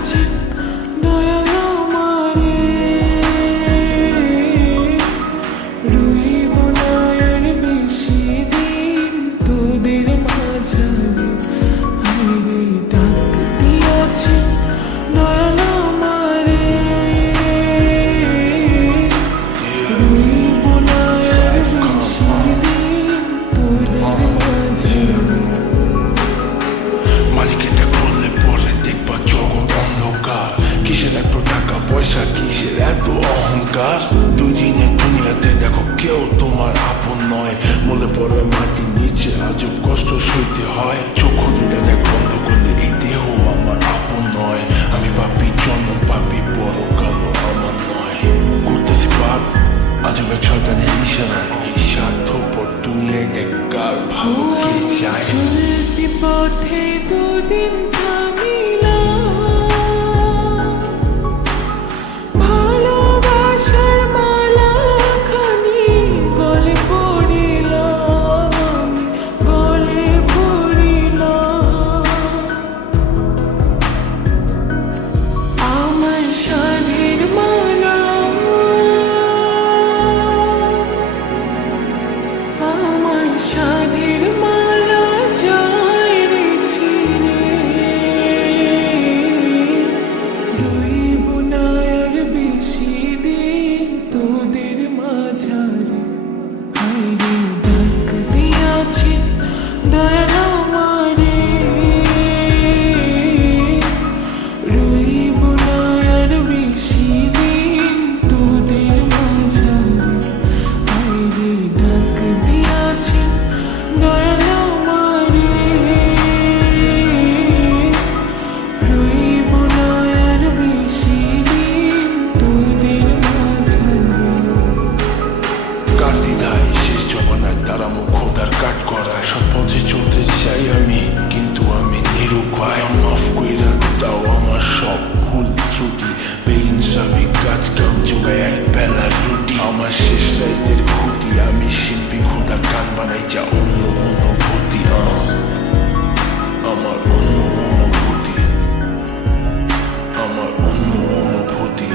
আছেন দয়াল আমারে, রইব না আর বেশি দিন তোদের মাঝারে। হায়রে ডাক দিয়াছেন দয়াল আমারে, রইব না আর বেশি দিন তোদের মাঝারে। মালিকেটা করলে পরে দেখবা জগৎ অন্ধকার। কিসের এত টাকা পয়সা, কিসের এত অহংকার? দুই দিনের দুনিয়াতে দেখো কেউ তোমার আপন নয়। মনে পড়ে মাটির নিচে আজব কষ্ট সইতে হয়। চক্ষু দুটা দেখ বন্ধ করলে এই দেহ আমার আপন নয়। আমি পাপি জন্ম পাপি, বড় কালো আমার নয়। করতেছি পাপ আজব এক শয়তানের ইশারা। এই স্বার্থপর দুনিয়ায় দেখ কার ভালো কে চায়। চলতি পথে দুদিন থামিলাম, ভালোবাসার মালাখানি গলে পড়িলাম, আমি গলে পড়িলাম। আমার সাধের মালা, আমার সাধের মালা যায় রে ছিঁড়ে, রইব না আর বেশি দিন তোদের মাঝারে। হায়রে ডাক দিয়াছেন দয়াল আমারে, রইব না আর বেশি দিন তোদের মাঝারে। হায়রে ডাক দিয়াছেন দয়াল আমারে, রইব না আর বেশি দিন তোদের মাঝারে। কার দ্বিধায় শেষ জমানায় তারা মুখ খোদার কাট করায়। সব পথে চলতে চাই আমি, কিন্তু আমি নিরুপায়। মাফ কইরা দাও আমার সব ভুল ত্রুটি। বেইনসাফি কাজ কাম যোগায় এক বেলার রুটি। আমার শেষ রাইতের খুঁটি, আমি শিল্পী খোদা গান বানাই যা অন্য অনুভূতি। আমার অন্য অনুভূতি, আমার অন্য অনুভূতি।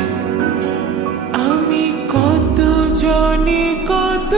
আমি কত জনে কত